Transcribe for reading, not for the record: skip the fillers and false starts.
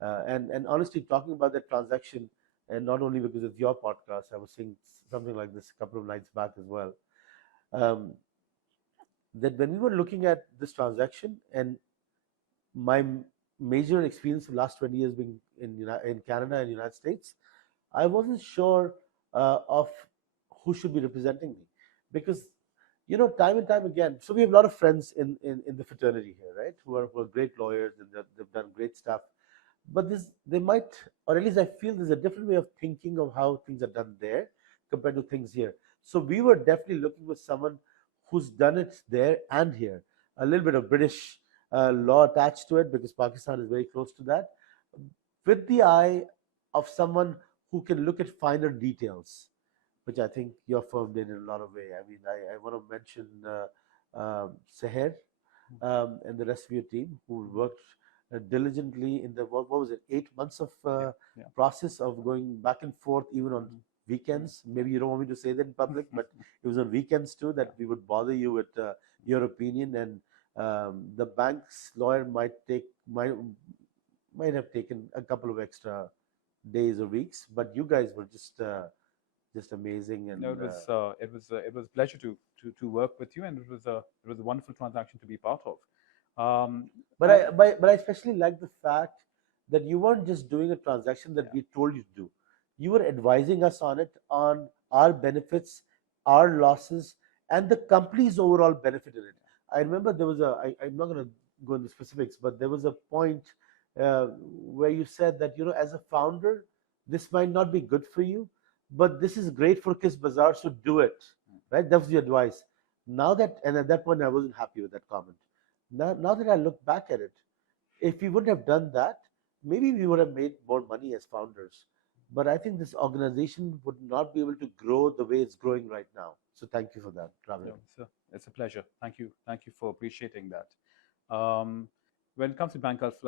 And honestly, talking about that transaction, and not only because it's your podcast, I was saying something like this a couple of nights back as well. Um, that when we were looking at this transaction, and my major experience of the last 20 years being in Canada and United States, I wasn't sure of who should be representing me because time and time again. So we have a lot of friends in the fraternity here, right? Who are great lawyers and they've done great stuff. But this they might, or at least I feel there's a different way of thinking of how things are done there compared to things here. So we were definitely looking for someone who's done it there and here. A little bit of British law attached to it because Pakistan is very close to that, with the eye of someone who can look at finer details, which I think your firm did in a lot of way. I mean, I want to mention Seher and the rest of your team who worked diligently in the what was it, 8 months of process of going back and forth, even on weekends. Maybe you don't want me to say that in public, but it was on weekends too that we would bother you with your opinion. And the bank's lawyer might have taken a couple of extra days or weeks, but you guys were just amazing. No, And it was a pleasure to work with you, and it was a wonderful transaction to be part of. but And I especially like the fact that you weren't just doing a transaction that yeah, we told you to do. You were advising us on it, on our benefits, our losses, and the company's overall benefit in it. I remember there was I'm not going to go into specifics, but there was a point where you said that, as a founder, this might not be good for you, but this is great for Kiss Bazaar, so do it. Right? That was the advice. And at that point, I wasn't happy with that comment. Now that I look back at it, if we wouldn't have done that, maybe we would have made more money as founders. But I think this organization would not be able to grow the way it's growing right now. So thank you for that, Ravi. no, it's a pleasure. Thank you for appreciating that. Um, when it comes to bank